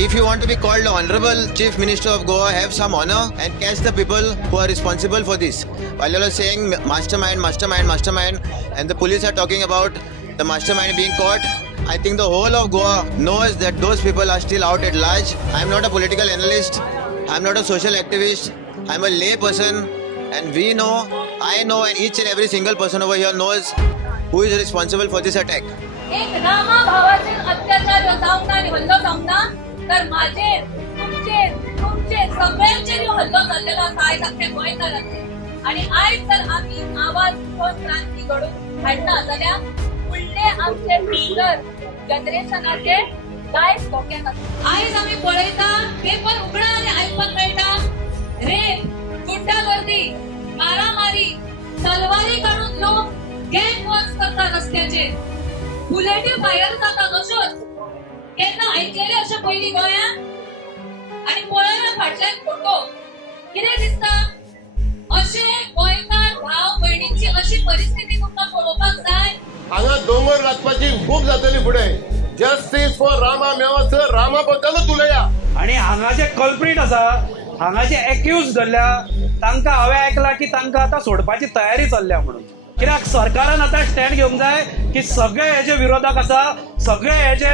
But if you want to be called the Honorable Chief Minister of Goa, have some honor and catch the people who are responsible for this. While you are saying mastermind, mastermind, mastermind, and the police are talking about the mastermind being caught, I think the whole of Goa knows that those people are still out at large. I am not a political analyst. I am not a social activist. I am a lay person, and we know, I know, and each and every single person over here knows who is responsible for this attack. एक रामा भावाचे अत्याचार जावना आणि हल्लो जावना तर माझे तुमचे सगळ्यांचेर हल्लो जाल्लेलो आसा आयज अख्ख्या गोंयकारांचेर आणि आयज जर आमी आवाज उठोवन क्रांती घडोवन हाडना जाल्यार फुडले आमचे फ्युचर जनरेशनाचे लायफ धोक्यात आसा. आयज आमी पळयता पेपर उगडा आनी आयकपाक मेळटा रेप, गुंडागर्दी, मारामारी, तलवारी काढून लोक गँग वॉर्स करतात रस्त्याचेर, बुलेटी फायर जातात. अशोच केन्ना आयकलेले अशे पयलीं गोंयांत? आनी पळयले फाटल्यान फोटो कितें दिसता? अशे गोंयकार भाव भयणींची अशी परिस्थिती तुमकां पळोवपाक जाय. हांगा दोंगर लागपाची खूब जातली फुडें. जस्टीस फॉर रामा मेळसर रामा बद्दलूच उलया. आनी हांगा जे कल्प्रीट आसा, हांगा जे एक्यूज धरल्या, तांकां हांवें आयकलां की तांकां आतां सोडपाची तयारी चल्ल्या म्हणून. कित्याक सरकारान आतां स्टँड घेवंक जाय की सगळे हे जे विरोधक आसा, सगळे हे जे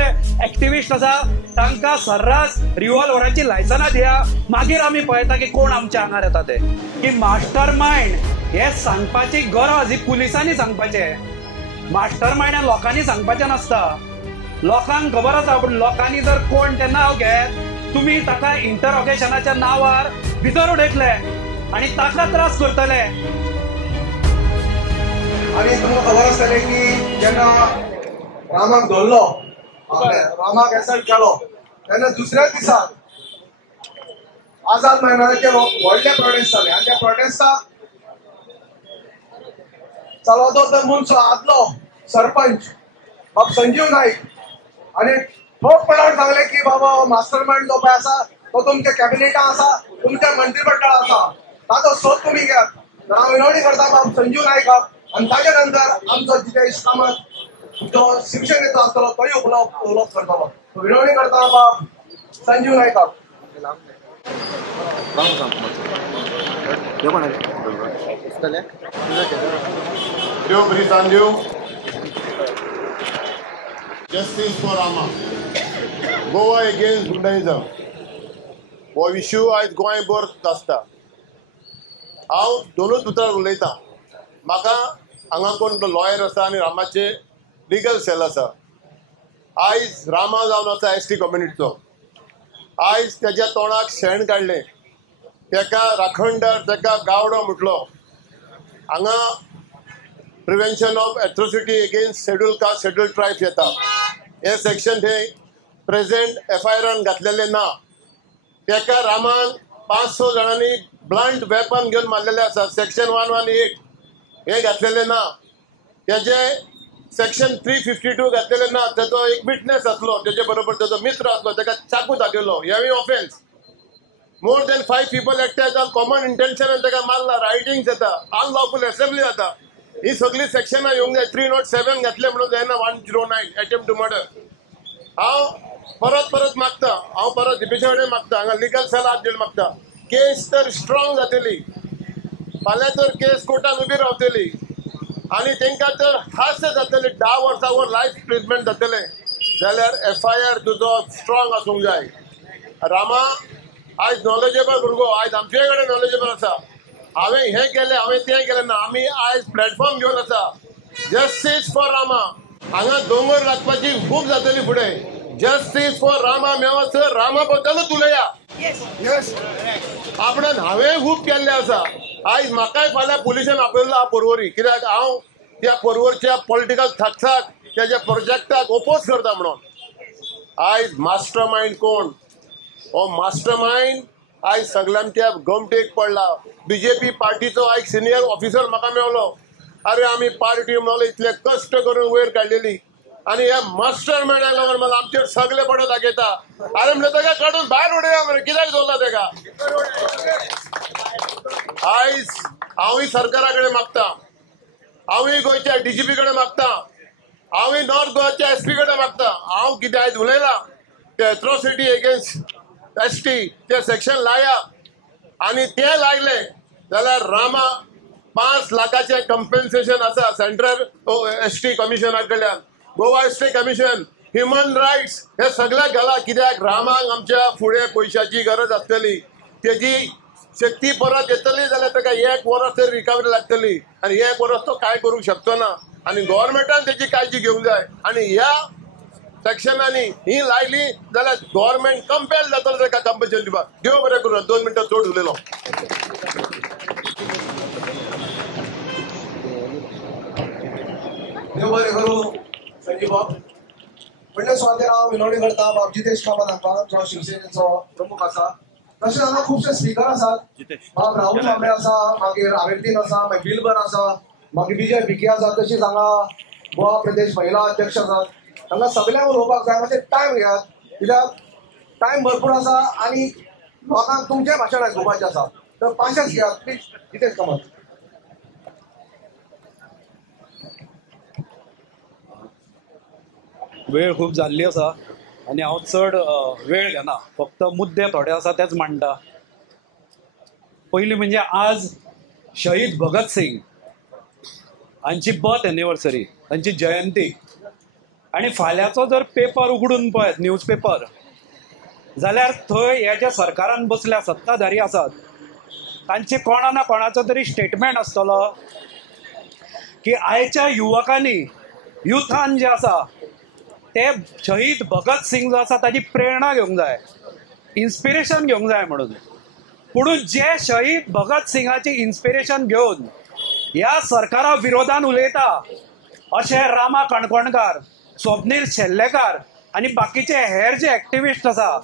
एक्टिविस्ट आसा, तांकां सर्रास रिव्हॉल्वराची लायसनां दिया. मागीर आमी पळयता की कोण आमच्या आंगार येता ते. की मास्टर मायंड हे सांगपाची गरज ही पुलिसांनी सांगपाचें. मास्टर मायंड लोकांनी सांगपाचें नासता. लोकांक खबर आसा, पूण लोकांनी जर कोण तें नांव घेत, तुमी ताका इंटरॉगेशनाच्या नांवार भितर उडयतले आनी ताका त्रास करतले. आणि तुमकां खबर आसतलें की जेन्ना रामाक धरलो, रामाक एसल्ट केलो, तेन्ना दुसऱ्या दिसाक आझाद मैदानाचेर व्हडले प्रोटेस्ट जाले. आनी त्या प्रोटेस्टाक चलवतो तो मनसो आदलो सरपंच बाब संजीव नाईक आनी ठोकपणान सांगले की बाबा मास्टर माइंड जो पळय आसा तो तुमच्या कॅबिनेटां आसा, तुमच्या मंत्रिमंडळां आसा, ताचो सोद तुमी घेयात. हांव विनवणी करता बाब संजीव नाईकाक. आणि ताच्या नंतर आमचो जितेश कामत जो शिवसेनेचो आसतलो तोय उलोवप करतलो. विनवणी करता बाब संजीव नाईकाक. देव बरी सांजो. Justice for Rama, Goa against goondaism हो इश्यू आयज गोंयभर आसता. हांव दोनूच उतरां उलयतां. म्हाका हांगा कोण लॉयर आसा आनी रामाचे लिगल सेल आसा. आयज रामा जावन आसा ST कम्युनिटीचो. आयज तेज्या तोंडाक शेण काडलें, तेका राखणदार, तेका गावडो म्हटलो. हांगा prevention of atrocity against schedule caste schedule tribes येता. हे सेक्शन थंय प्रेझेंट FIR घातलेले ना. तेका रामान 5-6 जाणांनी ब्लंट वेपन घेवन मारलेले आसा. सेक्शन 118 हे घातलेले ना. तेजे सेक्शन 352 घातलेले ना. तेजो एक विटनेस आसलो, तेजे बरोबर तेजो मित्र आसलो, तेका चाकू दाखयलो. Heavy offence. More than 5 people एकठांय कॉमन इंटेन्शन तेका मारला. रायटिंग्स येता, अनलॉफुल असेंब्ली जाता. ही सगळी सेक्शनां येवंक जाय. 307 घातले म्हणून जायना. 109 अटेम्प्ट टू मर्डर. हांव परत मागता, हांव परत डिपिशन कडेन मागता, हांगा लिगल सेल हात दिवन मागता. केस तर स्ट्रॉंग जातली. फाल्यां तर केस कोर्टान उबी रावतली आनी तांकां तर हास्य जातले. 10 वर्सां लायफ इम्प्रिजमेंट जातले जाल्यार FIR तुजो स्ट्रॉंग आसूंक जाय. रामा आयज नॉलेजेबल भुरगो, आयज आमचे कडेन नॉलेजेबल आसा. हांवें हें केलें, हांवें तें केलें ना. आमी आयज प्लॅटफॉर्म घेवन आसा. Justice for Rama. हांगा दोंगर लागपाची खूब जातली फुडें. जस्टीस फॉर रामा मेळसर रामा बद्दलूच उलया. आपणान हांवें खूब केल्लें आसा. आयज म्हाकाय फाल्यां पुलिशेन आपयल्लो आहा पर्वरी. कित्याक हांव त्या पर्वरच्या पॉलिटिकल थाक्साक, तेज्या प्रोजेक्टाक ओपोज करता म्हणून. आयज मास्टर माइंड कोण? हो मास्टर माइंड आयज सगळ्यांच्या गमटेक पडला. BJP पार्टीचो एक सिनियर ऑफिसर म्हाका मेळलो. अरे आमी पार्टी म्हणून इतले कश्ट करून वयर काडलेली आनी हे मास्टर माइंडाक लागून मला आमचेर सगळे पडो दाखयता. अरे म्हणलें तेका काडून भायर उडया मरे. कित्याक दवरला तेका? आयज हांवूय सरकारा कडेन मागता, हांवूय गोंयच्या DGP कडेन मागता, हांवूय नॉर्थ गोवाच्या SP कडेन मागता. हांव कितें आयज उलयलां ते एट्रॉसिटी एगेन्स्ट ST ते सेक्शन लाया आणि ते लायले जाल्यार रामा 5 लाखाचे कंपेन्सेशन आसा सेंट्रल ST कमिशना कडल्यान. Goa ST commission human rights हे सगळे घाला. कित्याक रामाक आमच्या फुडें पयशांची गरज आसतली, तेजी शक्ती परत येतली जाल्यार ताका 1 वर्स तरी रिकवरी लागतली आणि 1 वर्स तो काय करूंक शकतो ना. आणि गव्हर्मेंटान त्याची काळजी घेवंक जाय आणि ह्या सेक्शनांनी ही लायली जाल्यार गव्हर्मेंट कंपेल जातलो ताका कंपल्शन दिवपाक. देव बरें करूं. 2 मिनटां चड उलयलो. देव बरें करूं संजीव बाब. म्हणजे स्वाती हांव विनवणी करता बाब जितेश कामत हांकां जो शिवसेनेचो प्रमुख आसा. तशेंच हांगा खुबशे स्पीकर आसात. बाब राहुल भांबरे आसा, मागीर आवेर्तीन आसा, मागीर बिलबर आसा, मागीर विजय विखे आसा. तशीच हांगा गोवा प्रदेश महिला अध्यक्ष आसात. हांगा सगळ्यांक उलोवपाक जाय. मातशें टायम घेयात कित्याक टायम भरपूर आसा आनी लोकांक तुमचें भाशण आयकुपाचें आसा. तर पाशेंस घेयात प्लीज. जितेश कामत. वेळ खूप जाल्ली आसा आनी हांव चड वेळ घेना. फक्त मुद्दे थोडे आसा तेच मांडटा. पयलीं म्हणजे आज शहीद भगत सिंग हांची बर्थ एनिवर्सरी, तांची जयंती. आनी फाल्यांचो जर पेपर उगडून पळयत न्यूज पेपर जाल्यार थंय हे जे सरकारान बसल्या सत्ताधारी आसात तांचे कोणा ना कोणाचो तरी स्टेटमेंट आसतलो की आयच्या युवकांनी युथान जे आसा ते शहीद भगत सिंग जो आसा ताची प्रेरणा घेवंक जाय, इन्स्पिरेशन घेवंक जाय म्हणून. पुणून जे शहीद भगत सिंगाची इन्स्पिरेशन घेवन ह्या सरकारा विरोधान उलयता अशे रामा काणकोणकार, स्वप्नील शेल्लेकार आनी बाकीचे हेर जे एक्टिविस्ट आसा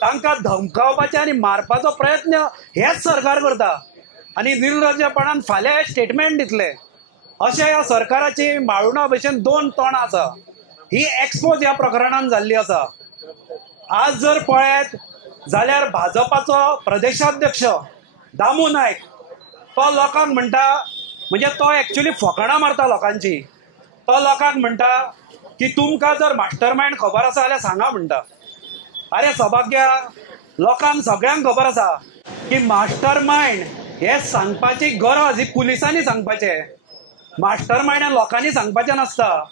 तांकां धमकावपाचे आनी मारपाचो प्रयत्न हेच सरकार करता. आनी निर्लज्जपणान फाल्यां हे स्टेटमेंट दितले अशें ह्या सरकाराची माळुणा भशेन 2 तोंडां आसा. ही एक्सपोज ह्या प्रकरणान जाल्ली आसा. आज जर पळयत जाल्यार भाजपाचो प्रदेशाध्यक्ष दामू नायक तो लोकांक म्हणटा, म्हणजे तो एक्चुअली फकाणां मारता लोकांची. तो लोकांक म्हणटा की तुमकां जर मास्टर मायंड खबर आसा जाल्यार सांगा म्हणटा. अरे सौभाग्या, लोकांक सगळ्यांक खबर आसा की मास्टर मायंड हे सांगपाची गरज ही पुलिसांनी सांगपाचें. मास्टर मायंड हे लोकांनी सांगपाचें नासता.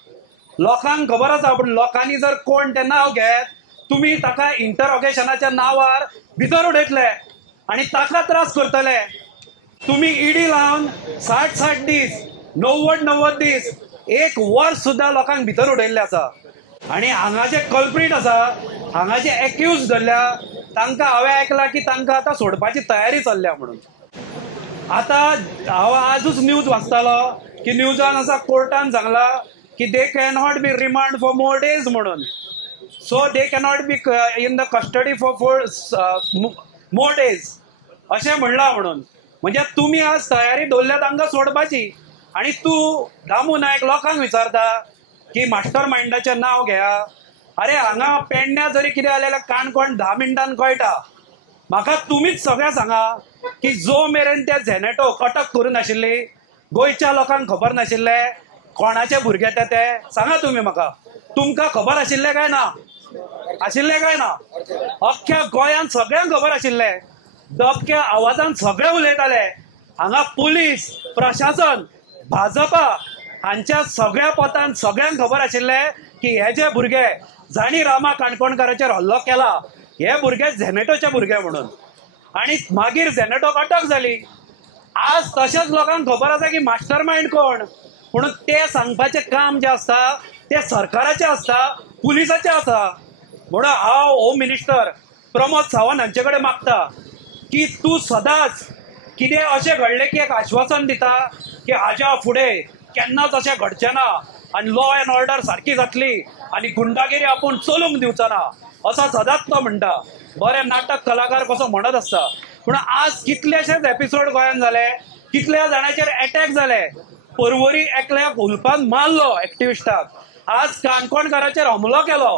लोकांक खबर आसा, पूण लोकांनी जर कोण तें नांव घेत तुमी ताका इंटरोगेशनाच्या नांवार भितर उडयतले आनी ताका त्रास करतले. तुमी ईडी लावन 60 दीस 90 दीस 1 वर्स सुद्दां लोकांक भितर उडयल्ले आसा. आनी हांगा जे कल्प्रीट आसा, हांगा जे एक्यूज धरल्या तांकां हांवें आयकलां की तांकां आतां सोडपाची तयारी चल्ल्या म्हणून. आतां हांव आजूच न्यूज वाचतालो की न्यूजान आसा कोर्टान सांगला की they cannot be remand for more days म्हणून. So they cannot be in the custody for more days अशें म्हणलां म्हणून. म्हणजे तुमी आज तयारी दवरल्या तांकां सोडपाची आनी तूं दामू नायक लोकांक विचारता की मास्टर मायंडाचें नांव घेया. अरे हांगा पेडण्या जरी कितें जालें जाल्यार काणकोण 10 मिनटान कळटा. म्हाका तुमीच सगळें सांगा की जो मेरेन ते झेनेटोक अटक करूं नाशिल्ली, गोंयच्या लोकांक खबर नाशिल्लें कोणाचे भुरगे ते सांगा तुमी म्हाका. तुमकां खबर आशिल्लें काय ना? आशिल्लें काय ना? अख्ख्या गोंयांत सगळ्यांक खबर आशिल्लें. दबक्या आवाजान सगळे उलयताले. हांगा पुलीस, प्रशासन, भाजपा हांच्या सगळ्या पतान सगळ्यांक खबर आशिल्लें की हे जे भुरगे जाणी रामा काणकोणकाराचेर हल्लो केला हे भुरगे झेनेटोचे भुरगे म्हणून. आनी मागीर झेनेटोक अटक जाली. आज तशेंच लोकांक खबर आसा की मास्टर मायंड कोण, पूण ते सांगपाचें काम जें आसता तें सरकाराचें आसता, पुलिसाचें आसा. म्हणून हांव होम मिनिस्टर प्रमोद सावंत हांचे कडेन मागता की तूं सदांच कितें अशें घडलें की एक आश्वासन दिता की हाज्या फुडें केन्नाच अशें घडचें ना आनी लॉ एंड ऑर्डर सारकी जातली आनी गुंडागिरी आपूण चलूंक दिवचो ना असो सदांच तो म्हणटा. बरे नाटक कलाकार कसो म्हणत आसता. पूण आज कितलेशेच एपिसोड गोंयांत जाले, कितल्या जाणांचेर अटॅक जाले. परवरी एकल्याक उल्पान मारलो एक्टिविस्टाक. आज काणकोणकाराचेर हमलो केलो.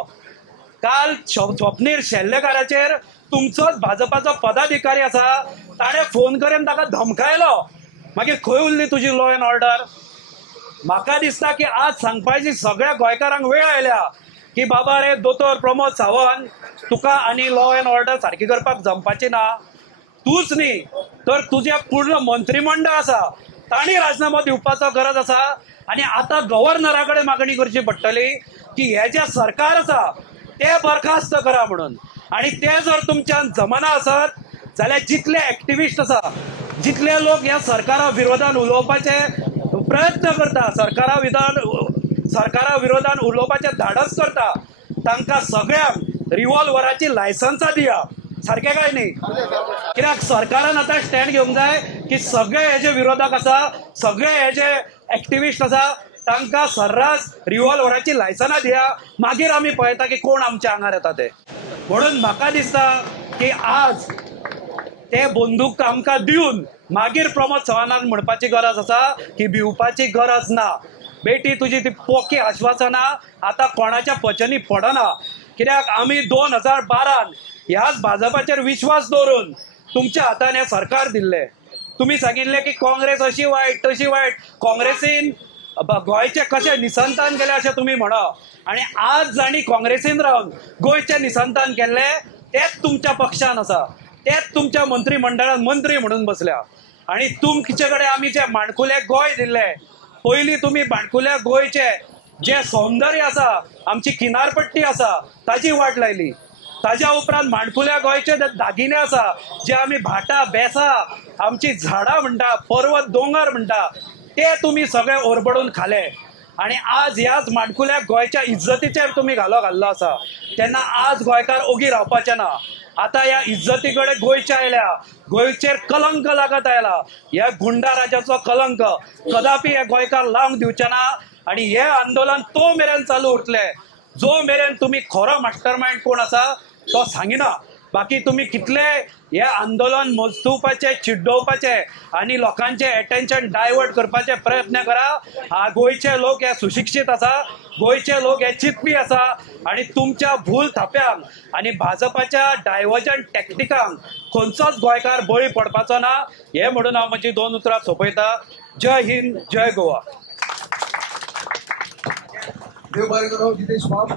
काल स्वप्नील शेल्लेकाराचेर तुमचोच भाजपाचो पदाधिकारी आसा ताणें फोन करून ताका धमकायलो. मागीर खंय उरली तुजी लॉ एंड ऑर्डर? म्हाका दिसता की आज सांगपाची सगळ्या गोंयकारांक वेळ आयल्या की बाबा रे दोतोर प्रमोद सावंत तुका आनी लॉ अँड ऑर्डर सारकी करपाक जमपाची ना, तूच न्ही तर तुझे पूर्ण मंत्रिमंडळ आसा तांणी राजीनामो दिवपाचो गरज आसा आनी आतां गव्हर्नरा कडेन मागणी करची पडटली की हे जे सरकार आसा ते बरखास्त करा म्हणून. आनी ते जर तुमच्यान जमना आसत जाल्यार जितले एक्टिविस्ट आसा, जितले लोक ह्या सरकारा विरोधान उलोवपाचे प्रयत्न करता, सरकारा विरोधान उलोवपाचे धाडस करता, तांकां सगळ्यांक रिव्हॉल्वराची लायसन्सां दिया. सारकें काय न्ही? कित्याक सरकारान आतां स्टँड घेवंक जाय की सगळे हे जे विरोधक आसा, सगळे हे जे एक्टिविस्ट आसा तांकां सर्रास रिव्हॉल्वराची लायसनां दिया, मागीर आमी पळयता की कोण आमच्या आंगार येता ते. म्हणून म्हाका दिसता की आज ते बंदूक आमकां दिवन मागीर प्रमोद सावंताक म्हणपाची गरज आसा की भिवपाची गरज ना. बेटी तुजी ती पोकी आश्वासनां आतां कोणाच्या पचनी पडना. कित्याक आमी 2012 ह्याच भाजपाचेर विश्वास दवरून तुमच्या हातान हें सरकार दिल्लें. तुमी सांगिल्लें की काँग्रेस अशी वायट तशी वायट, काँग्रेसीन गोंयचे कशें निसंतान केलें अशें तुमी म्हणा, आनी आज जाणी काँग्रेसीन रावन गोंयचें निसंतान केल्लें तेच तुमच्या पक्षान आसा, तेच तुमच्या मंत्रिमंडळान मंत्री म्हणून बसल्या. आनी तुमचे कडेन आमी जे माणकुले गोंय दिल्लें, पयलीं तुमी माणकुल्या गोंयचे जे सौंदर्य आसा, आमची किनारपट्टी आसा ताची वाट लायली. ताज्या उपरांत माणकुल्या गोंयचे जे दागिने आसा, जे आमी भाटां बेसां, आमची झाडां म्हणटा, पर्वत दोंगर म्हणटा, ते तुमी सगळे ओरबडून खाले. आनी आज ह्याच माणकुल्या गोंयच्या इज्जतीचेर तुमी घालो आसा. तेन्ना आज गोंयकार ओगी रावपाचे ना. आता ह्या इज्जती कडेन गोंयच्या आयल्या, गोंयचेर कलंक लागत आयला. ह्या गुंडा राजाचो कलंक कदापि हे गोंयकार लावंक दिवचे ना. आनी हे आंदोलन तो मेरेन चालू उरतलें जो मेरेन तुमी खरो मास्टर माइंड कोण आसा तो सांगिना. बाकी तुम्ही कितले हे आंदोलन मोजतुवपाचे, चिड्डोवपाचे आनी लोकांचे अटेन्शन डायवर्ट करपाचे प्रयत्न करा. गोंयचे लोक हे सुशिक्षीत आसा, गोंयचे लोक हे चिंतपी आसा आनी तुमच्या भूल थाप्यांक आनी भाजपाच्या डायवर्जंट टॅक्टिकांक खंयचोच गोंयकार बळी पडपाचो ना. हे म्हणून हांव म्हजी 2 उतरां सोंपयता. जय हिंद, जय गोवा. देव बरें करूं जितेश बाब.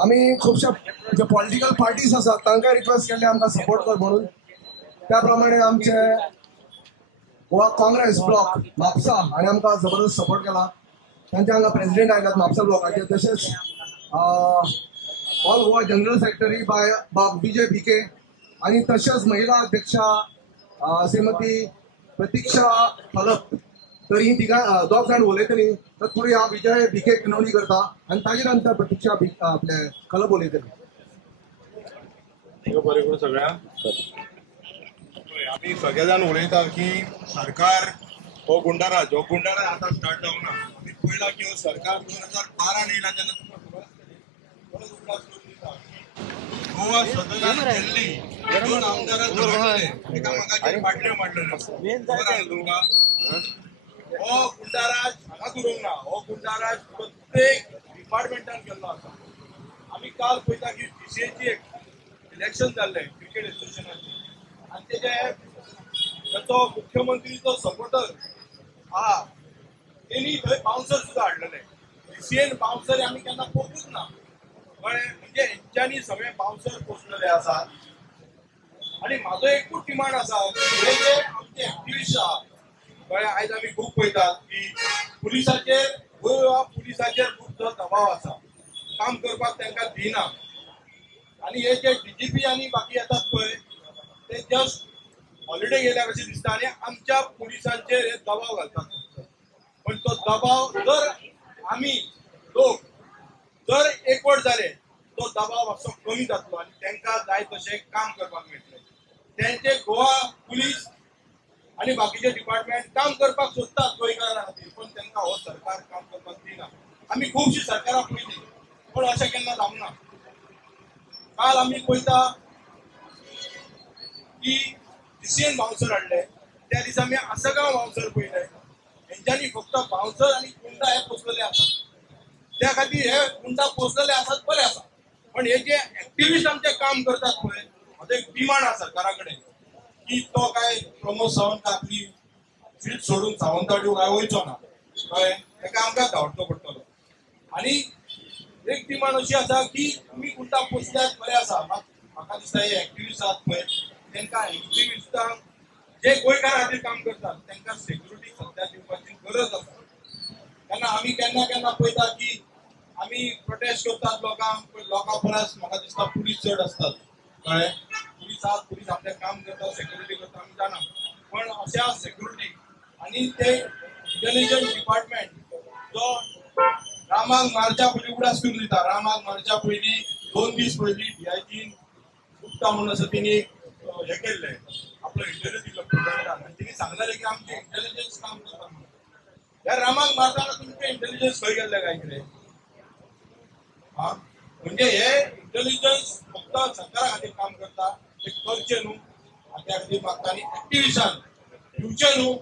आम्ही खूपशा जे पॉलिटिकल पार्टीज आसात तांकां रिक्वेस्ट केल्ले आमकां सपोर्ट कर म्हणून. त्या प्रमाणे आमचे गोवा काँग्रेस ब्लॉक म्हापसा हांणी आमकां जबरदस्त सपोर्ट केला. तांचे हांगा प्रेसिडेंट आयल्यात म्हापसा ब्लॉकाचे. तशेंच all Goa general secretary by Vijay Bhike आनी तशेंच महिला अध्यक्षा श्रीमती प्रतीक्षा फलक. तर ही दोग जाण उलयतली. तत्पूर्वी हांव विजय भिकेक विनवणी करता आनी ताजे नंतर प्रतीक्षा आपले कलप उलयतली. बरें करून सगळ्यांक. आमी सगळे जाण उलयता की सरकार हो गुंडाराज आतां स्टार्ट जावना. आमी पळयला की हो सरकार 2012 येयला तेन्ना गोवा सदनान केल्ली 2 आमदारां झगडले, एकामेकाचेर फाटल्यो मारलेल्यो. तुमकां हो गुंडाराज हांगा करूंक ना. हो गुंडाराज प्रत्येक डिपार्टमेंटान केल्लो आसा. आमी काल पळयता की DCAची एक इलेक्शन जाल्लें क्रिकेट एसोसिएशनाचें आनी ताचो मुख्यमंत्रीचो सपोर्टर तेणी थंय बाउन्सर सुद्दां हाडलेले. DCAन बाउन्सर आमी केन्ना पळोवंकूच ना. म्हणजे हेंच्यांनी सगळे बाउन्सर पोसलेले आसात. आनी म्हाजो एकूच डिमांड आसा की हे जे आमचे एक्टिविस्ट आहा कळ्ळें, आयज आमी खूब पळयतात की पुलिसाचेर खूब दबाव आसा, काम करपाक तांकां दिना. आनी हे जे DGP आनी बाकी येतात पळय ते जस्ट हॉलिडे गेल्या कशें दिसता आनी आमच्या पुलिसांचेर हे दबाव घालतात. पण तो दबाव जर आमी लोक जर एकवट जाले तो दबाव मातसो कमी जातलो आनी तांकां जाय तशें काम करपाक मेळटलें. तेंचे गोवा पुलीस आनी बाकीचे डिपार्टमेंट काम करपाक सोदतात गोंयकारां खातीर, पण तांकां हो सरकार काम करपाक दिना. आमी खुबशीं सरकारां पळयली पण अशें केन्ना जावना. काल आमी पळयता की DCAन बाउन्सर हाडले, त्या दिसा आमी आसगांव बाउन्सर पळयले. हेंच्यांनी फक्त बाउन्सर आनी गुंडा हे पोसलेले आसात. त्या खातीर हे गुंडा पोसलेले आसात बरे आसा, पण हे जे एक्टिविस्ट आमचे काम करतात पळय, म्हाजो एक डिमांड आसा सरकारा कडेन की तो काय प्रमोद सावंत आपली सीट सोडून सावंतवाडी काय वयचो ना. कळ्ळें, ताका आमकां धांवडचो पडटलो. आनी एक डिमांड अशी आसा की तुमी गुंडा पोसल्यात बरें आसा, म्हाका दिसता हे एक्टिविस्ट आहात पळय तांकां एक्टिविस्टांक जे गोंयकार खातीर काम करतात तांकां सेक्युरिटी सद्या दिवपाची गरज आसा. तेन्ना आमी केन्ना केन्ना पळयता की आमी प्रोटेस्ट करतात लोकां परस म्हाका दिसता पुलीस चड असतात कळ्ळें. पुलीस आपलें काम करता, सेक्युरिटी करता आमी जाणा, पण अशा सेक्युरिटी आनी ते इंटेलिजन्स डिपार्टमेंट जो रामाक मारच्या पयलीं उगडास करून दिता. रामाक मारच्या पयलीं 2 दीस पयलीं DIGन गुप्ता म्हणून असं तेणी हे केल्लें आपलो इंटरव्यू दिलो प्रेसिडेंटान आनी तेणी सांगलेलें की आमचे इंटेलिजन्स काम करता म्हणून. ह्या रामाक मारताना तुमचे इंटेलिजन्स खंय गेल्ले काय कितें? म्हणजे हे इंटेलिजन्स फक्त सरकारा खातीर काम करता, ते करचे न्हू. त्या खातीर मागता आनी एक्टिविस्टान भिवचे न्हू,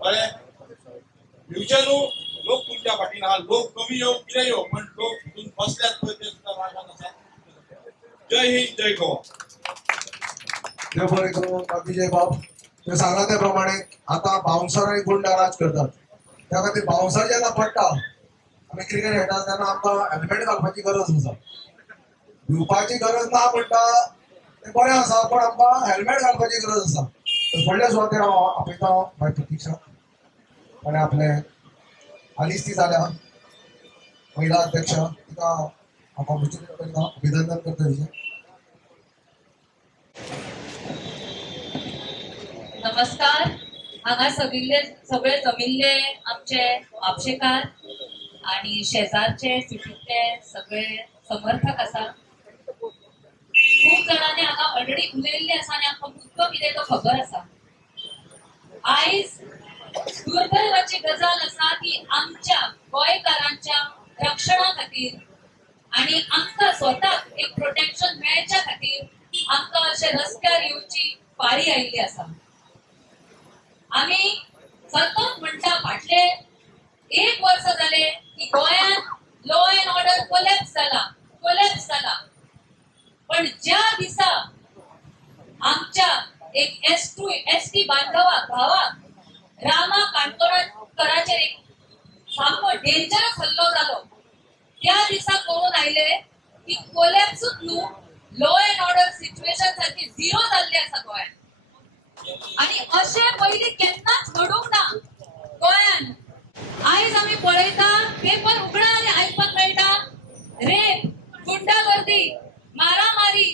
कळ्ळें, भिवचे न्हू. लोक तुमच्या फाटीन आहा, लोक कमी येवं कितें येवं, पण लोक तितून बसल्यात पळय ते सुद्दां रागान आसा. जय हिंद, जय गोवा. देव बरें करूं. बाकीचे बाब ते सांगला त्या प्रमाणे आता बाउन्सर आनी गुंडा राज करतात. त्या खातीर बाउन्सर जेन्ना पडटा आमी क्रिकेट खेळटा तेन्ना आमकां हेल्मेट घालपाची गरज आसा. भिवपाची गरज ना म्हणटा ते बरें आसा, पण आमकां हेल्मेट घालपाची गरज आसा. फुडल्या सुवातेर हांव आपयता बाय प्रतीक्षा आनी आपले हालींच ती जाल्या महिला अध्यक्ष, तिका हांव कॉंग्रेच्युलेट करता, अभिनंदन करता तिचें. नमस्कार. हांगा सगळे जमिल्ले आमचे म्हापशेकार आणि शेजारचे सिटीतले सगळे समर्थक आसा. खूप जणांनी हांगा ऑलरेडी उलयल्ले आसा आनी आमकां मुद्दो कितें तो खबर आसा. आयज दुर्दैवाची गजाल आसा की आमच्या गोंयकारांच्या रक्षणा खातीर आणि आमकां स्वताक एक प्रोटेक्शन मेळच्या खातीर आमकां अशे रस्त्यार येवची पाळी आयिल्ली आसा. आमी सतत म्हणटा फाटले 1 वर्ष जाले की गोंयांत लॉ अँड ऑर्डर कोलॅप्स जाला. पण ज्या दिसा आमच्या एक एसटी भावाक रामा काणकोणकराचेर एक सामको डेंजरस हल्लो जालो, त्या दिसा कळून आयले की कोलॅप्सूच न्हू, लॉ अँड ऑर्डर सिच्युएशन सारखी झिरो जाल्ली आसा गोंयांत. आणि अशें पयलीं केन्नाच घडूंक ना गोंयांत. आयज आमी पळयता, पेपर उगडा आनी आयकपाक मेळटा रेप, गुंडागर्दी, मारामारी,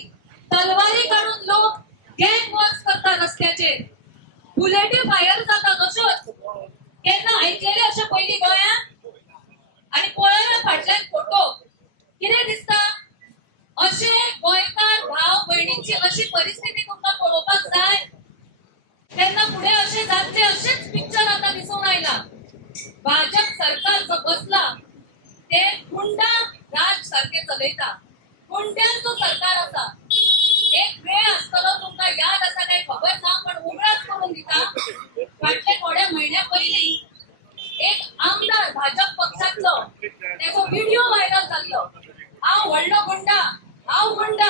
तलवारी काढून लोक गँग वॉर्स करता रस्त्याचेर, बुलेटी फायर जाता. अश्योच केन्ना आयकलेले अशें पयलीं गोंयांत? आनी पळयला फाटल्यान फोटो, कितें दिसता? अशे गोंयकार भाव भयणींची अशी परिस्थिती तुमकां पळोवपाक जाय? तेन्ना फुडें अशें जातले अशेंच पिक्चर आतां दिसून आयला. भाजप सरकार जो बसला ते गुंडा राज सारखे चलयता, गुंड्यांचो सरकार आसा. एक वेळ आसतलो तुमकां याद आसा काय खबर ना, पण उगडास करून दिता. फाटले थोड्या म्हयन्या पयलीं एक आमदार भाजप पक्षाचो तेचो व्हिडिओ व्हायरल जाल्लो. हांव व्हडलो गुंडा,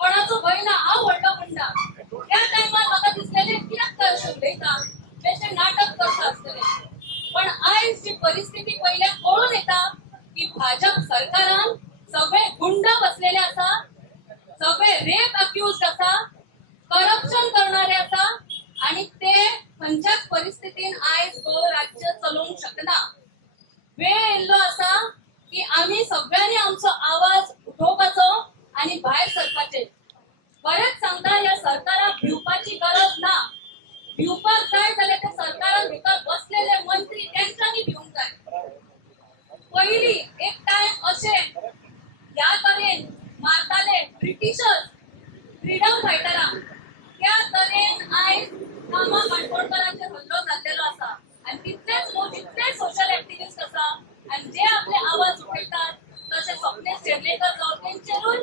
कोणाचो भंय ना, हांव व्हडलो गुंडा. त्या टायमार म्हाका दिसलेले कित्याक तर अशें उलयता, बेश्टे नाटक करता आसतले. पण आयज जी परिस्थिती पयल्यार कळून येता की भाजप सरकारान सगळे गुंड बसलेले आसा, सगळे रेप अक्युज्ड आसा, करप्शन करणारे आसा आणि ते खंयच्याच परिस्थितीन आयज गोंय राज्य चलोवंक शकना. वेळ येयल्लो आसा की आमी सगळ्यांनी आमचो आवाज उठोवपाचो आणि भायर सरपाचे. बरेच सांगता ह्या सरकाराक भिवपाची गरज ना. भिवपाक जाय जाल्यार त्या सरकारान भितर बसलेले मंत्री तेंच्यांनी भिवंक जाय. पयलीं एक टायम अशें ह्या तरेन मारताले ब्रिटिशर्स फ्रीडम फायटरांक, त्या तरेन आयज रामा काणकोणकरांचेर हल्लो जाल्लेलो आसा. आनी तितलेच लोक जितले सोशल एक्टिविस्ट आसा आनी जे आपले आवाज उठयतात, तशे स्वप्नेश शेर्लेकर जावं तेंचेरूय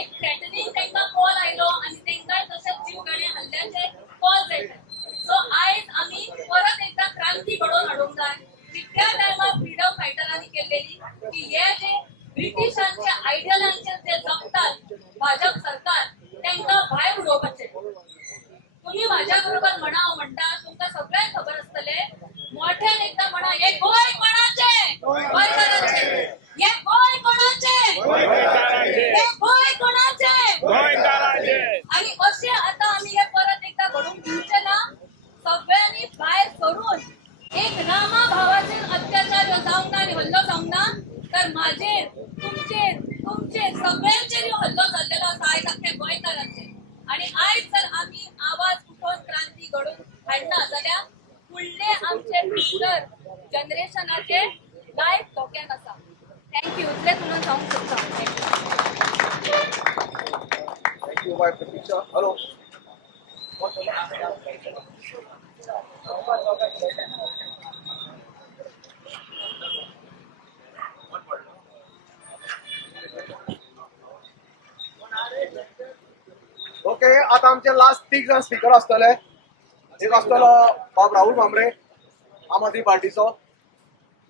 एक थ्रेटनिंग तांकां कॉल आयलो आनी तांकांय तशेंच जीवघेणे हल्ल्याचे कॉल येतात. सो आयज आमी परत एकदा क्रांती घडोवन हाडूंक जाय, त्या टायमार फ्रीडम फायटरांनी केल्लेली की हे जे ब्रिटिशांच्या आयडियलांचेर जे जगतात भाजप सरकार, तांकां भायर उडोवपाचें. तुम्ही माझ्या बरोबर म्हणा, हांव म्हणटा, तुमकां सगळ्यांक खबर आसतले. मोठ्यान एकदा म्हणा, हे गोंय कोणाचे? गोंयकारांचे. हे गोंय कोणाचे? आणि असे आता आम्ही हे परत एकदा घडून घेऊचे ना. सगळ्यांनी भायर सरून एक रामा भावाचेर अत्याचार जावंक ना आणि हल्लो जावंक ना, तर माझेर तुमचेर सगळ्यांचेर हल्लो जाल्लेलो आसा आयज अख्ख्या गोंयकारांचेर. आणि आयज जर आम्ही आवाज उठोवन क्रांती घडोवन हाडना जाल्यार फुडले आमचे फ्युचर जनरेशनाचे लायफ धोक्यान आसा. थँक्यू. इतलेच म्हणून सांगूंक सोदता. Thank you, my Pratisha. Hello. Okay, आता आमचे लास्ट 3 जण स्पीकर असतले. एक असतलो बाब राहुल भांबरे आम आदमी पार्टीचो,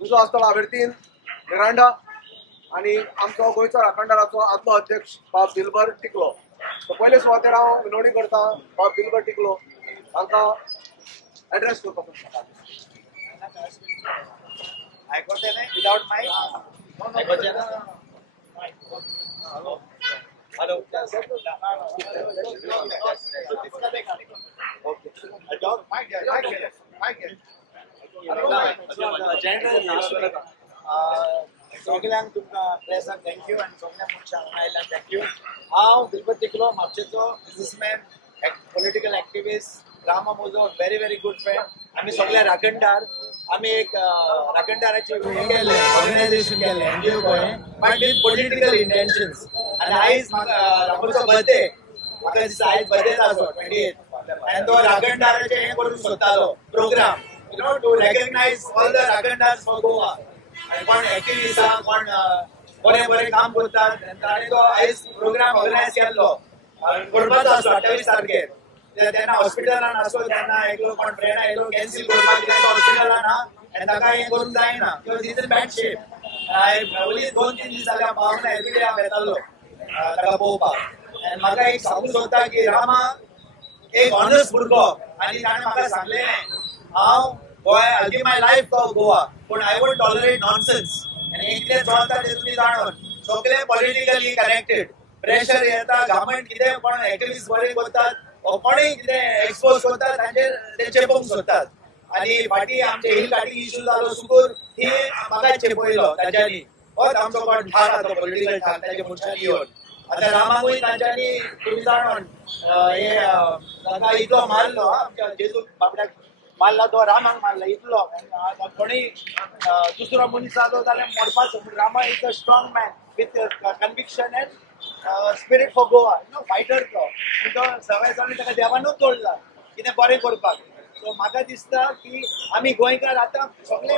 दुसरो असतलो आबिर्तीन मिरांडा आणि आमचो गोंयचो राखणदाराचो आदलो अध्यक्ष बाब दिलबर टिकलो. सो पयले सुवातेर हांव विनवणी करता बाब दिलबर टिकलो हांकां एड्रेस करपाक. आयकोते न्ही विदाउट माइक आयकोचे ना. हेलो सगळ्यांक तुमकां प्रेसाक थँक्यू आनी सगळ्यांक मनशां हांगा आयल्यान थँक्यू. हांव दिलबर टिकलो म्हापशेचो बिझनेसमॅन, पॉलिटिकल एक्टिविस्ट. रामा म्हजो व्हेरी व्हेरी गूड फ्रेंड. आमी सगळे राखणदार. आमी एक राखणदाराचे केले ऑर्गनायझेशन केले NGO Goa, but with political intentions. आनी आयज म्हाका रामाचो बर्थडे, म्हाका दिसता आयज बर्थडे आसा 28th, आनी तो राखणदाराचे हें करूंक सोदतालो program, you know, to recognize all the राखणदार्स फॉर गोवा. आनी कोण एक्टिविस्ट आहा, कोण बरें बरें काम करतात, ताणें तो आयज प्रोग्राम ऑर्गनायज केल्लो करपाचो आसलो 28 तारखेर. तेन्ना हॉस्पिटलान आसलो, तेन्ना एकलो कोण फ्रेंड आयलो कॅन्सील करपाक, कित्याक हॉस्पिटलान आहा आनी ताका हें करूंक जायना, because is in bad shape. Only 2-3 दीस जाल्या पावना, एवरीडे हांव येतालो ताका पळोवपाक. आनी म्हाका एक सांगूंक सोदता की रामा एक ऑनस्ट भुरगो, आनी ताणें म्हाका सांगलें हांव Goa I give my life for Goa, पूण आय वोंट टॉलरेट नॉनसेन्स. आनी कितें चलता तें तुमी जाणून सगळे पॉलिटिकली कनेक्टेड. प्रेशर येता, गव्हर्मेंट कितें कोण एक्टिविस्ट बरें करतात, कोणीय कितें एक्सपोज करतात तांचेर ते चेपोवंक सोदतात. आनी फाटीं आमचे हिल काटिंग इश्यू जालो सुकूर, ही म्हाका चेपयलो तांच्यांनी. होच आमचो कोण ठार आहा तो पॉलिटिकल ठार, ताच्या मनशांनी येवन. आतां रामाकूय तांच्यांनी तुमी जाणून हे ताका इतलो मारलो, आमच्या जेजू बाबड्याक मारला, तो रामाक मारला इतलो. कोणीय दुसरो मनीस जालो जाल्यार मरपाचो, पूण Rama is a strong man with conviction and spirit for Goa, no fighter. तो सगळे जाणी ताका देवानूच जोडला कितें बरें करपाक. सो म्हाका दिसता की आमी गोंयकार आतां सगळे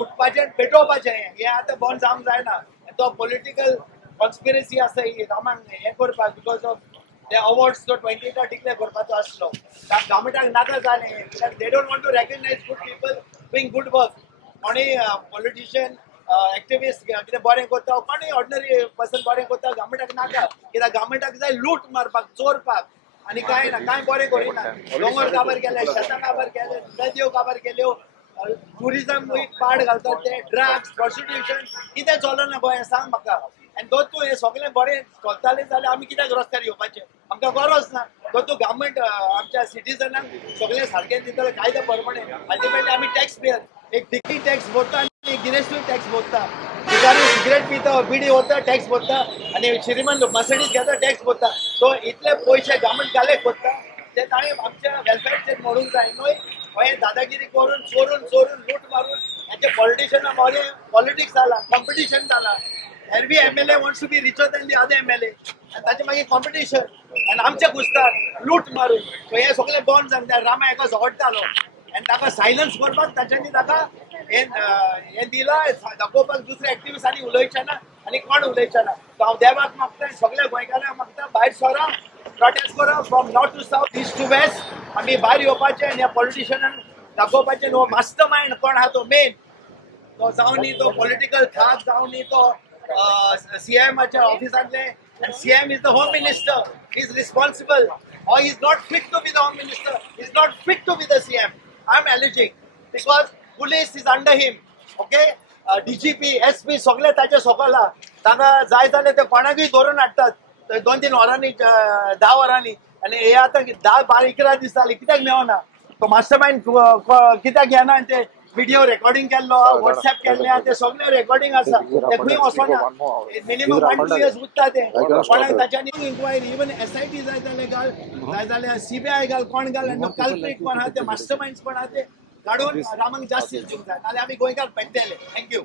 उठपाचें पेटोवपाचें, हें आतां बंद जावंक जायना. तो पॉलिटिकल कॉन्स्पिरसी आसा ही रामाक हें करपाक, बिकॉज ऑफ ते अवॉर्ड्स तो 28 डिक्लेअर करपाचो आसलो. गव्हर्मेंटाक नाका जालें, कित्याक they don't want to recognize good people doing good work. कोणीय पॉलिटिशियन एक्टिविस्ट कितें बरें करता, कोणूय ऑर्डिनरी पर्सन बरें करता, गव्हर्मेंटाक नाका. कित्याक गव्हर्मेंटाक जाय लूट मारपाक, चोरपाक, आनी कांय ना, कांय बरें करिना. दोंगर काबार केले, शेतां काबार केले, नद्यो काबार केल्यो, टुरिजम पाड घालतात ते, ड्रग्स, प्रॉस्टिट्यूशन, कितें चलना गोंय सांग म्हाका. आनी दोतू हे सगळें बरें चलतालें जाल्यार आमी कित्याक रस्त्यार येवपाचें, आमकां गरज ना. दोतू गव्हर्मेंट आमच्या सिटीजनांक सगळें सारकें दितले कायदे प्रमाणे. अल्टिमेटली आमी टॅक्स पेयर, एक डिग्री टॅक्स भरता आनी एक गिरेस्टूय टॅक्स भरता. सिगरेट पिता, बिडी वता टॅक्स भरता, आनी श्रीमंत मर्सिडीज घेता टॅक्स भरता. सो इतले पयशे गव्हर्मेंट कलेक्ट करता, ते ताणें आमच्या वेलफेअरचेर मोडूंक जाय न्हय. हे दादागिरी करून चोरून लूट मारून हेचे पॉलिटिशियनां मोरे पॉलिटिक्स जाला, कॉम्पिटिशन जाला. every MLA wants to be richer than the other MLA, and ताचे मागीर कॉम्पिटिशन, आनी आमचे घुसतात लूट मारून. सो हे सगळें बंद जाता. रामा हेका झगडटालो आनी ताका सायलन्स करपाक तांच्यांनी ताका हें दिलां दाखोवपाक. दुसरे एक्टिविस्ट आनी उलयचे ना, आनी कोण उलयचे ना. सो हांव देवाक मागता, सगळ्या गोंयकारांक मागता, भायर सरा, प्रोटेस्ट करा from north to south, east to west. आमी भायर येवपाचें आनी ह्या पॉलिटिशियनांक दाखोवपाचें न्हू मास्टर मायंड कोण आहा तो मेन. तो जावन न्ही तो पॉलिटिकल थाक, जावन न्ही तो CMच्या ऑफिसांतले. And CM is the Home Minister. He is responsible. Or he is not fit to be the Home Minister. He is not fit to be the CM. I am alleging because police is under him. Okay? DGP, SP सगळे ताचे सकयला. तांकां जाय जाल्यार ते कोणाकूय धरून हाडटात 2-3 वरांनी, 10 वरांनी. आनी हे आतां 10-11 दीस जाले कित्याक मेळना तो मास्टर माइंड कित्याक घेना आनी ते व्हिडिओ रेकॉर्डिंग केल्लो व्हॉट्सएप केल्ले ते सगळे रेकॉर्डिंग आसा ते खंय वचना मिनिमम 1-2 years उरता ते कोणाक ताच्यानी इन्क्वायरी इवन SIT जाय जाल्यार CBI घाल कोण घाल आनी कल्प्रीट कोण आहा ते मास्टर माइंड्स कोण आहा ते काडून रामांक जास्तीस दिवंक जाय नाल्यार आमी गोंयकार पेट्टेले. थँक्यू.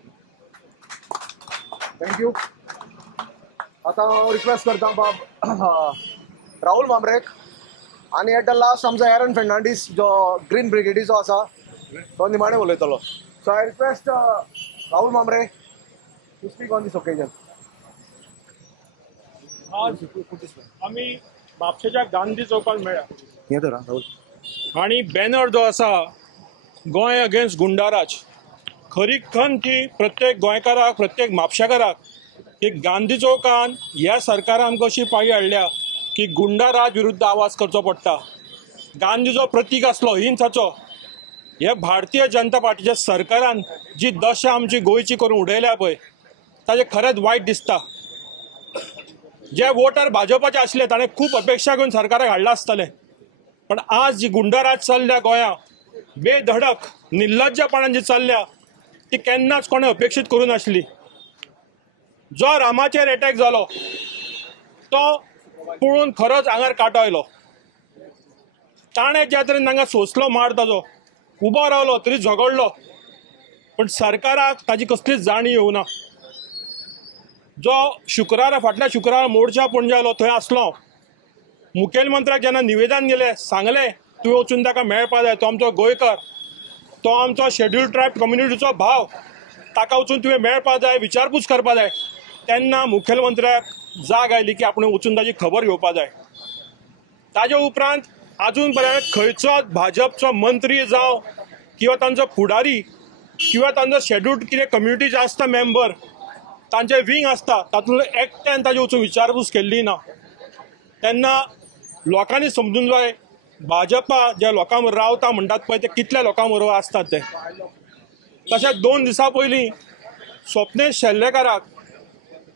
आता रिक्वेस्ट करता बाब राहुल मामरेक आनी एट द लास्ट आमचो एरन फेर्नांडीस जो ग्रीन ब्रिगेडीचो आसा तो निमाणे उलयतलो. So I request Rahul Mamre to speak on this occasion. आज आमी म्हापशेच्या गांधी चौकात मेळ्ळा आणि बॅनर जो आसा गोंय अगेन्स्ट गुंडाराज खरी खन की प्रत्येक गोंयकाराक प्रत्येक म्हापशेकाराक की गांधी चौकान ह्या सरकारान आमकां अशी पाळी हाडल्या की गुंडाराज विरुद्ध आवाज करचो पडटा. गांधीचो प्रतीक आसलो हिंसाचो हे भारतीय जनता पार्टीच्या सरकारान जी दशा आमची गोंयची करून उडयल्या पळय ताजें खरेंच वायट दिसता. जे वोटर भाजपाचे आसले ताणें खूब अपेक्षा घेवन सरकाराक हाडला आसतलें पण आज जी गुंडाराज चल्ल्या गोंया बेधडक निर्लज्जपणान जी चल्ल्या ती केन्नाच कोणें अपेक्षीत करूं नासली. जो रामाचेर एटॅक जालो तो पळोवन खरोच आंगार कांटो आयलो. ताणें ज्या तरेन तांकां सोंसलो मार ताजो उबो रावलो तरी झगडलो पण सरकाराक ताजी कसलीच जाणीव येवना. जो शुक्रारा फाटल्या शुक्रारा मोर्चा पणजालो थंय आसलो मुखेलमंत्र्याक जेन्ना निवेदन गेलें सांगलें तुवें वचून ताका मेळपा जाय तो आमचो गोंयकार तो आमचो शेड्यूल्ड ट्रायब कम्युनिटीचो भाव ताका वचून तुवें मेळपा जाय विचारपूस करपा जाय तेन्ना मुखेलमंत्र्याक जाग आयली की आपण वचून ताजी खबर घेवपा जाय. ताजे उपरांत आजून पर्यंत खंयचोच भाजपचो मंत्री जावं किंवा तांचो फुडारी किंवा तांचो शेड्यूल्ड कितें कम्युनिटी आसता मेंबर तांचे विंग आसता तातूंतलो एकट्यान ताजे वचून विचारपूस केल्ली ना. तेन्ना लोकांनी समजून जाय भाजपा ज्या लोकां बरोबर रावता म्हणटात पळय ते कितल्या लोकां बरोबर आसतात ते. तशेंच 2 दिसां पयलीं स्वप्नेश शेल्लेकाराक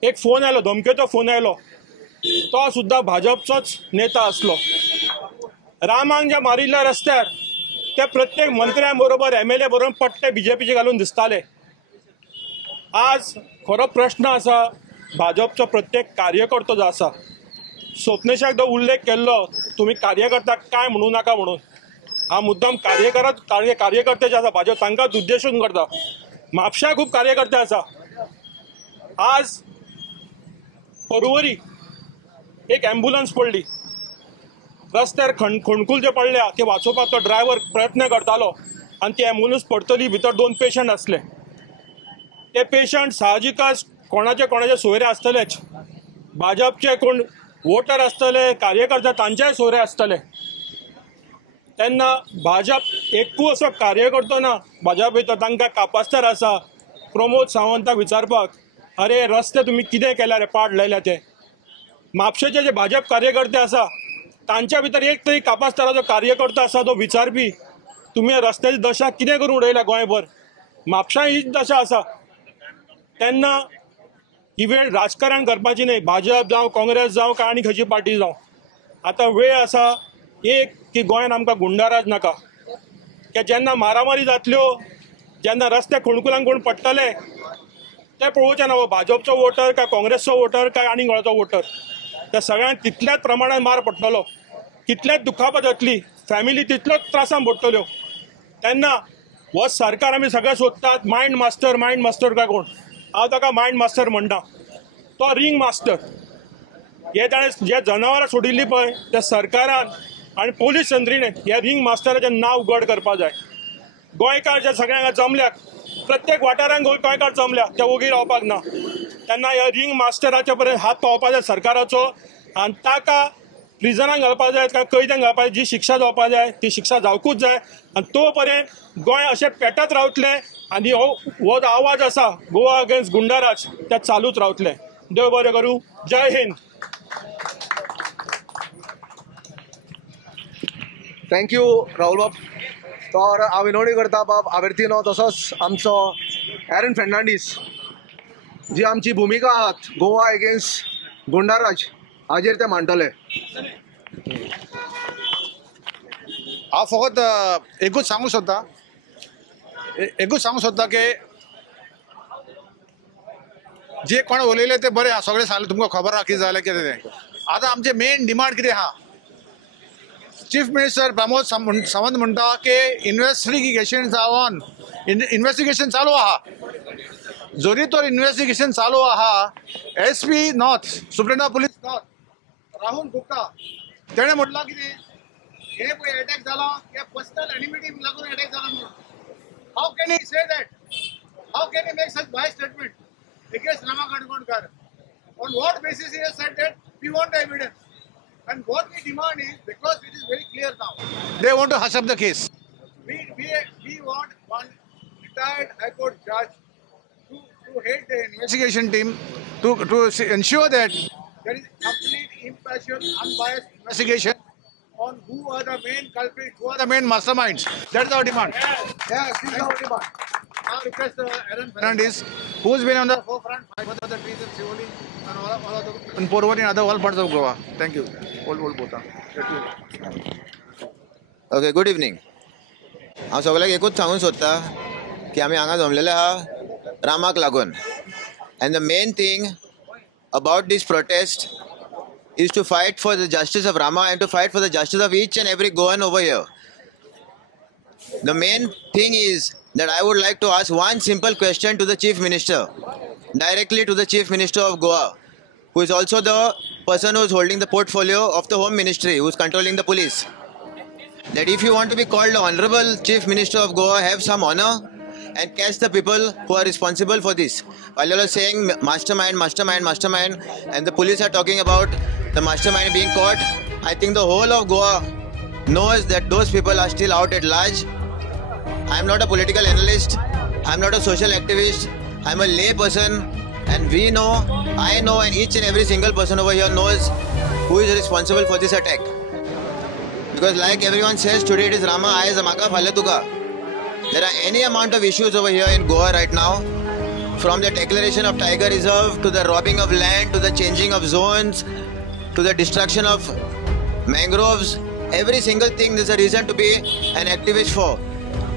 एक फोन आयलो धमकेचो फोन आयलो तो सुद्दां भाजपचोच नेता आसलो. रामांक जे मारिल्ल्या रस्त्यार ते प्रत्येक मंत्र्यां बरोबर MLA बरोबर पट्टे BJPचे घालून दिसताले. आज खरो प्रश्न आसा भाजपचो प्रत्येक कार्यकर्तो जो आसा स्वप्नेशाक जो उल्लेख केल्लो तुमी कार्यकर्त्याक काय म्हणू नाका म्हणून हा मुद्दाम कार्यकर्ते जे आसा भाजप तांकांच उद्देशून करता. म्हापश्या खूब कार्यकर्ते आसा. आज परवरी एक ॲम्ब्युलन्स पडली रस्त्यार खणकूल जे पडल्या ते वाचोवपाक तो ड्रायव्हर प्रयत्न करतालो आनी ती ॲम्ब्युलन्स पडटली भितर 2 पेशंट आसले. ते पेशंट साहजिकच कोणाचे सोयरे आसतलेच भाजपचे कोण वोटर आसतले कार्यकर्ते तांचेय सोयरे आसतले. तेन्ना भाजप एकू असो कार्यकर्तो ना भाजप भितर तांकां कापास्तार आसा प्रमोद सावंताक विचारपाक अरे रस्ते तुमी कितें केल्या रे पाड लायल्या ते. म्हापशेचे जे भाजप कार्यकर्ते आसा तांच्या भितर एक तरी कापास्ताराचो कार्यकर्तो आसा तो विचारपी तुमी रस्त्याची दशा कितें करून उडयल्या गोंयभर म्हापशां हीच दशा आसा. तेन्ना ही वेळ राजकारण करपाची न्हय भाजप जावं काँग्रेस जावं काय आनी खंयची पार्टी जावं आतां वेळ आसा एक की गोंयांत आमकां गुंडाराज नाका की जेन्ना मारामारी जातल्यो जेन्ना रस्ते खणकुलांक कोण पडटले ते पळोवचें ना भाजपचो वोटर काय काँग्रेसचो वोटर काय आनी कोणाचो वोटर त्या सगळ्यांक तितल्याच प्रमाणात मार पडटलो कितलेच दुखापत जातली फॅमिली तितल्योच त्रासान पडटल्यो. तेन्ना हो सरकार आमी सगळे सोदतात मायंड मास्टर काय कोण हांव ताका मायंड मास्टर म्हणटा तो रिंग मास्टर. हे ताणें जे जनावरां सोडिल्लीं पळय त्या सरकारान आनी पोलीस यंत्रणेन ह्या रिंग मास्टराचें नांव उघड करपा जाय. गोंयकार जे सगळ्यांक जमल्याक प्रत्येक वाठारांत गोंयकार जमल्याक ते ओगी रावपाक ना. तेन्ना ह्या रिंग मास्टराचे पर्यंत हात पावपा जाय सरकाराचो आनी ताका प्रिजनाक घालपा जाय काय कैद्यांक घालपा जाय जी शिक्षा जावपा जाय ती शिक्षा जावकूच जाय आनी तो पर्यंत गोंय अशें पेटत रावतलें आनी हो आवाज आसा गोवा अगेन्स्ट गुंडाराज ते चालूच रावतले. देव बरें करूं. जय हिंद. थँक्यू राहुल बाब. तर हांव विनवणी करता बाब आवर्तीनो तसोच आमचो एरन फेर्नांडीस जी आमची भुमिका आहात गोवा अगेन्स्ट गुंडाराज हाजेर ते मांडटले. हांव फकत एकूच सांगूंक सोदता की जे कोण उलयले ते बरें आहा, सगळें सांगलें, तुमकां खबर आहा कितें जालें कितें तें. आतां आमचें मेन डिमांड कितें आहा? चीफ मिनिस्टर प्रमोद सावंत म्हणटा की इन्व्हेस्टिगेशन चालू आहा. जरी तर इन्व्हेस्टिगेशन चालू आहा, SP north, superintendent of police north Rahul Gupta तेणें म्हटलां कितें, हे पळय अटॅक जाला हे पर्सनल एनिमिटी लागून अटॅक जाला म्हणून. How can he say that? How can he make such by statement against Rama Kadkondkar? On what basis he has said that? We want the evidence. And what we demand is, because it is very clear now, they want to hush up the case. We want one retired High Court judge to head the investigation team to ensure that there is complete, impartial, unbiased investigation on who are the main culprits, who are the main masterminds. That is our demand. Yes, this is our demand. Now request Aaron Fernandez, who has been on the forefront for the trees in Sivoli and all of the in Porvorim and other parts of Goa. Thank you. All both. Okay, good evening. हांव सगळ्यांक एकूच सांगूंक सोदता की आमी हांगा जमलेले आहा रामाक लागून. End the main thing about these prostate is to fight for the justice of Rama and to fight for the justice of each and every Goan over here. The main thing is that I would like to ask one simple question to the Chief Minister, directly to the Chief Minister of Goa, who is also the person who is holding the portfolio of the Home Ministry, who is controlling the police. That if you want to be called the Honorable Chief Minister of Goa, have some honor and catch the people who are responsible for this. While you are saying mastermind, and the police are talking about the mastermind being caught, I think the whole of Goa knows that those people are still out at large. I am not a political analyst, I am not a social activist, I am a lay person, and we know, I know, and each and every single person over here knows who is responsible for this attack. Because like everyone says, today it is Rama, I is Amaka Phaletuka. There are any amount of issues over here in Goa right now, from the declaration of Tiger Reserve, to the robbing of land, to the changing of zones, to the destruction of mangroves. Every single thing there's a reason to be an activist for.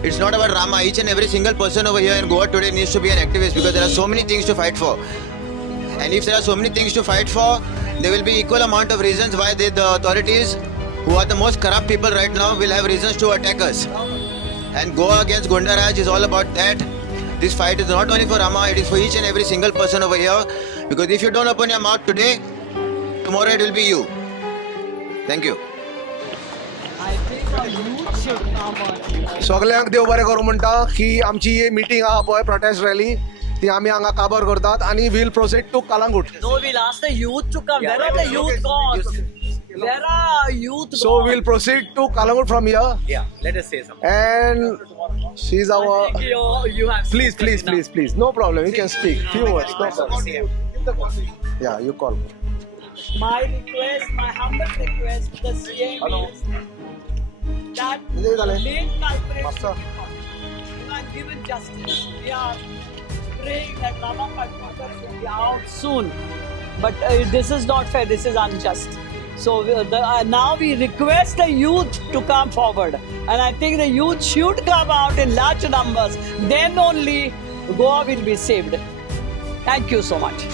It's not about Rama. Each and every single person over here in Goa today needs to be an activist, because there are so many things to fight for. And if there are so many things to fight for, there will be equal amount of reasons why the authorities, who are the most corrupt people right now, will have reasons to attack us. And Goa against Gunda Raj is all about that. This fight is not only for Rama, it is for each and every single person over here. Because if you don't open your mouth today, tomorrow it will be you. Thank you. सगळ्यांक देव बरें करूं म्हणटा की आमची ही meeting आहा पळय prostate rally ती आमी हांगा काबार करतात आणि will proceed to Calangute. No, we'll ask the youth to come. Where are the youth gone? Where are youth gone? So we'll proceed to Kalangut from here. Yeah, let us say something. And she's our. You have. Please. No problem. You can speak. Few words. No problem. Yeah, you call. My request, my humble request to the CM is that the main culprits should be caught and given justice. We are praying that Rama Kadkondkar should be out soon. But this is not fair. This is unjust. So now we request the youth to come forward, and I think the youth should come out in large numbers. Then only Goa will be saved. Thank you so much.